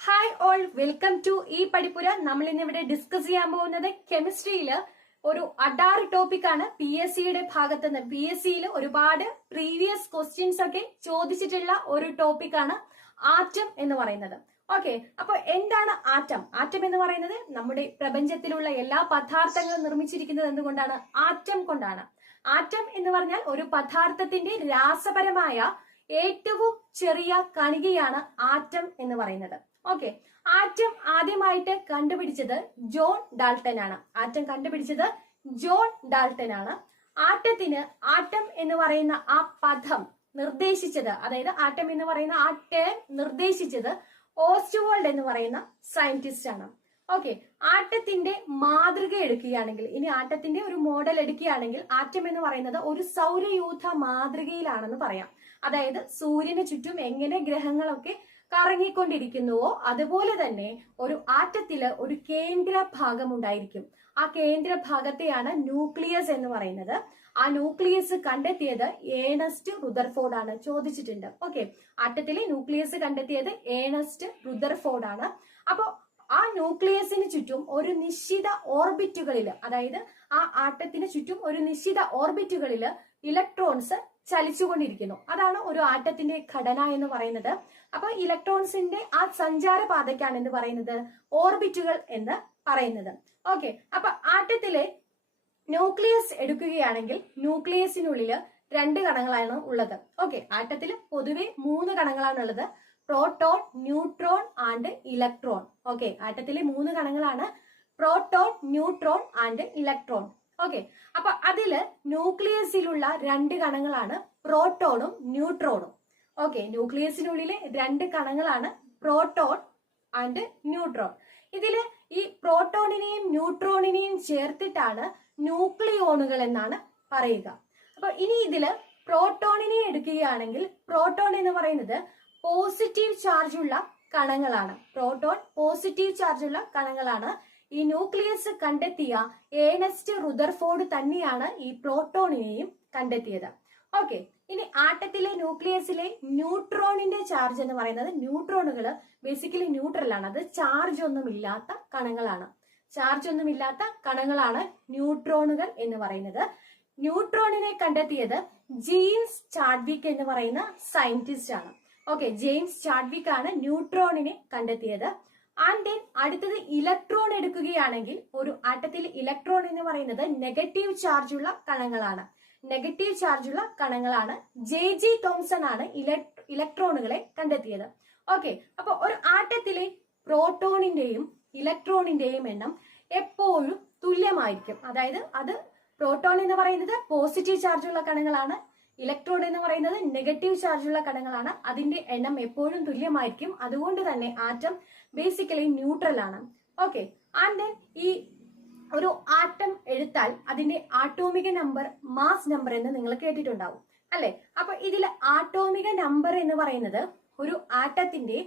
Hi all, welcome to ഈ പഠിപ്പുര. നമ്മൾ ഇന്നിവിടെ ഡിസ്കസ് ചെയ്യാൻ പോകുന്നത് കെമിസ്ട്രിയില് ഒരു അഡാറ് ടോപ്പിക് ആണ്. PSCയുടെ ഭാഗത്ത് നിന്ന് PSCയിൽ ഒരുപാട് പ്രീവിയസ് ക്വസ്റ്റ്യൻസ് ഒക്കെ ചോദിച്ചിട്ടുള്ള ഒരു ടോപ്പിക് ആണ് ആറ്റം എന്ന് പറയുന്നത്. ഓക്കെ, അപ്പൊ എന്താണ് ആറ്റം? ആറ്റം എന്ന് പറയുന്നത് നമ്മുടെ പ്രപഞ്ചത്തിലുള്ള എല്ലാ പദാർത്ഥങ്ങളും നിർമ്മിച്ചിരിക്കുന്നത് എന്തുകൊണ്ടാണ്? ആറ്റം കൊണ്ടാണ്. ആറ്റം എന്ന് പറഞ്ഞാൽ ഒരു പദാർത്ഥത്തിന്റെ രാസപരമായ ഏറ്റവും ചെറിയ കണികയാണ് ആറ്റം എന്ന് പറയുന്നത്. ഓക്കെ, ആറ്റം ആദ്യമായിട്ട് കണ്ടുപിടിച്ചത് ജോൺ ഡാൾട്ടൻ ആണ്. ആറ്റം കണ്ടുപിടിച്ചത് ജോൺ ഡാൾട്ടൻ ആണ്. ആറ്റം എന്ന് പറയുന്ന ആ പദം നിർദ്ദേശിച്ചത്, അതായത് ആറ്റം എന്ന് പറയുന്ന ആ ടേം നിർദ്ദേശിച്ചത് ഓസ്റ്റ്വാൾഡ് എന്ന് പറയുന്ന സയന്റിസ്റ്റ് ആണ്. ഓക്കെ, ആറ്റത്തിന്റെ മാതൃക എടുക്കുകയാണെങ്കിൽ, ഇനി ആറ്റത്തിന്റെ ഒരു മോഡൽ എടുക്കുകയാണെങ്കിൽ, ആറ്റം എന്ന് പറയുന്നത് ഒരു സൗരയൂഥ മാതൃകയിലാണെന്ന് പറയാം. അതായത് സൂര്യന് ചുറ്റും എങ്ങനെ ഗ്രഹങ്ങളൊക്കെ കറങ്ങിക്കൊണ്ടിരിക്കുന്നുവോ അതുപോലെ തന്നെ ഒരു ആറ്റത്തില് ഒരു കേന്ദ്ര ഭാഗം ഉണ്ടായിരിക്കും. ആ കേന്ദ്ര ഭാഗത്തെയാണ് ന്യൂക്ലിയസ് എന്ന് പറയുന്നത്. ആ ന്യൂക്ലിയസ് കണ്ടെത്തിയത് ഏണസ്റ്റ് റുദർഫോർഡ് ആണ്. ചോദിച്ചിട്ടുണ്ട്. ഓക്കെ, ആറ്റത്തിലെ ന്യൂക്ലിയസ് കണ്ടെത്തിയത് ഏണസ്റ്റ് റുദർഫോർഡ് ആണ്. അപ്പോ ആ ന്യൂക്ലിയസിന് ചുറ്റും ഒരു നിശ്ചിത ഓർബിറ്റുകളിൽ, അതായത് ആ ആറ്റത്തിന് ചുറ്റും ഒരു നിശ്ചിത ഓർബിറ്റുകളിൽ ഇലക്ട്രോൺസ് ചലിച്ചുകൊണ്ടിരിക്കുന്നു. അതാണ് ഒരു ആറ്റത്തിന്റെ ഘടന എന്ന് പറയുന്നത്. അപ്പൊ ഇലക്ട്രോൺസിന്റെ ആ സഞ്ചാരപാതയ്ക്കാണ് എന്ത് പറയുന്നത്? ഓർബിറ്റുകൾ എന്ന് പറയുന്നത്. ഓക്കെ, അപ്പൊ ആറ്റത്തിലെ ന്യൂക്ലിയസ് എടുക്കുകയാണെങ്കിൽ ന്യൂക്ലിയസിനുള്ളില് 2 കണങ്ങളാണ് ഉള്ളത്. ഓക്കെ, ആറ്റത്തിൽ പൊതുവെ 3 കണങ്ങളാണ് ഉള്ളത്: proton, neutron and electron. Okay, ആറ്റത്തിലെ 3 കണങ്ങളാണ് proton, neutron and electron. Okay, അപ്പൊ അതില് ന്യൂക്ലിയസിലുള്ള 2 കണങ്ങളാണ് പ്രോട്ടോണും ന്യൂട്രോണും. ഓക്കെ, ന്യൂക്ലിയസിനുള്ളിലെ 2 കണങ്ങളാണ് പ്രോട്ടോൺ ആൻഡ് ന്യൂട്രോൺ. ഇതില് ഈ പ്രോട്ടോണിനെയും ന്യൂട്രോണിനെയും ചേർത്തിട്ടാണ് ന്യൂക്ലിയോണുകൾ എന്നാണ് പറയുക. അപ്പൊ ഇനി ഇതില് പ്രോട്ടോണിനെ എടുക്കുകയാണെങ്കിൽ, പ്രോട്ടോൺ എന്ന് പറയുന്നത് പോസിറ്റീവ് ചാർജ് ഉള്ള കണങ്ങളാണ്. പ്രോട്ടോൺ പോസിറ്റീവ് ചാർജ് ഉള്ള കണങ്ങളാണ്. ഈ ന്യൂക്ലിയസ് കണ്ടെത്തിയ ഏണസ്റ്റ് റുദർഫോർഡ് തന്നെയാണ് ഈ പ്രോട്ടോണിനെയും കണ്ടെത്തിയത്. ഓക്കെ, ഇനി ആറ്റത്തിലെ ന്യൂക്ലിയസിലെ ന്യൂട്രോണിന്റെ ചാർജ് എന്ന് പറയുന്നത്, ന്യൂട്രോണുകൾ ബേസിക്കലി ന്യൂട്രൽ ആണ്. അത് ചാർജ് ഒന്നുമില്ലാത്ത കണങ്ങളാണ്. ചാർജ് ഒന്നുമില്ലാത്ത കണങ്ങളാണ് ന്യൂട്രോണുകൾ എന്ന് പറയുന്നത്. ന്യൂട്രോണിനെ കണ്ടെത്തിയത് ജെയിംസ് ചാഡ്വിക് എന്ന് പറയുന്ന സയന്റിസ്റ്റ് ആണ്. ഓക്കെ, ജെയിംസ് ചാഡ്വിക് ആണ് ന്യൂട്രോണിനെ കണ്ടെത്തിയത്. ആൻഡ് ദെൻ അടുത്തത് ഇലക്ട്രോൺ എടുക്കുകയാണെങ്കിൽ, ഒരു ആറ്റത്തിൽ ഇലക്ട്രോൺ എന്ന് പറയുന്നത് നെഗറ്റീവ് ചാർജ് ഉള്ള കണങ്ങളാണ്. നെഗറ്റീവ് ചാർജ് ഉള്ള കണങ്ങളാണ്. JG തോംസൺ ആണ് ഇലക്ട്രോണുകളെ കണ്ടെത്തിയത്. ഓക്കെ, അപ്പൊ ഒരു ആറ്റത്തിലെ പ്രോട്ടോണിന്റെയും ഇലക്ട്രോണിന്റെയും എണ്ണം എപ്പോഴും തുല്യമായിരിക്കും. അതായത് അത് പ്രോട്ടോൺ എന്ന് പറയുന്നത് പോസിറ്റീവ് ചാർജ് ഉള്ള കണങ്ങളാണ്, ഇലക്ട്രോൺ എന്ന് പറയുന്നത് നെഗറ്റീവ് ചാർജ് ഉള്ള കണങ്ങളാണ്. അതിന്റെ എണ്ണം എപ്പോഴും തുല്യമായിരിക്കും. അതുകൊണ്ട് തന്നെ ആറ്റം ബേസിക്കലി ന്യൂട്രൽ ആണ്. ഓക്കെ, ആൻഡ് ദെൻ ഈ ഒരു ആറ്റം എടുത്താൽ അതിന്റെ ആറ്റോമിക നമ്പർ മാസ് നമ്പർ എന്ന് നിങ്ങൾ കേട്ടിട്ടുണ്ടാവും അല്ലെ? അപ്പൊ ഇതിൽ ആറ്റോമിക നമ്പർ എന്ന് പറയുന്നത് ഒരു ആറ്റത്തിന്റെ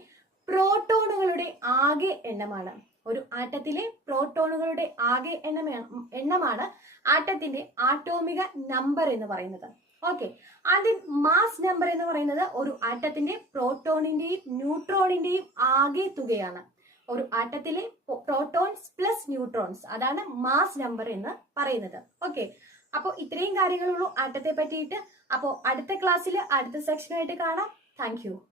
പ്രോട്ടോണുകളുടെ ആകെ എണ്ണമാണ്. ഒരു ആറ്റത്തിലെ പ്രോട്ടോണുകളുടെ ആകെ എണ്ണമാണ് ആറ്റത്തിന്റെ ആറ്റോമിക നമ്പർ എന്ന് പറയുന്നത്. ഓക്കെ, അതിൽ മാസ് നമ്പർ എന്ന് പറയുന്നത് ഒരു ആറ്റത്തിന്റെ പ്രോട്ടോണിന്റെയും ന്യൂട്രോണിന്റെയും ആകെ തുകയാണ്. ഒരു ആറ്റത്തിലെ പ്രോട്ടോൺസ് പ്ലസ് ന്യൂട്രോൺസ്, അതാണ് മാസ് നമ്പർ എന്ന് പറയുന്നത്. ഓക്കെ, അപ്പോൾ ഇത്രയും കാര്യങ്ങളുള്ളൂ ആറ്റത്തെ പറ്റിയിട്ട്. അപ്പോൾ അടുത്ത ക്ലാസ്സിൽ അടുത്ത സെക്ഷനായിട്ട് കാണാം. താങ്ക്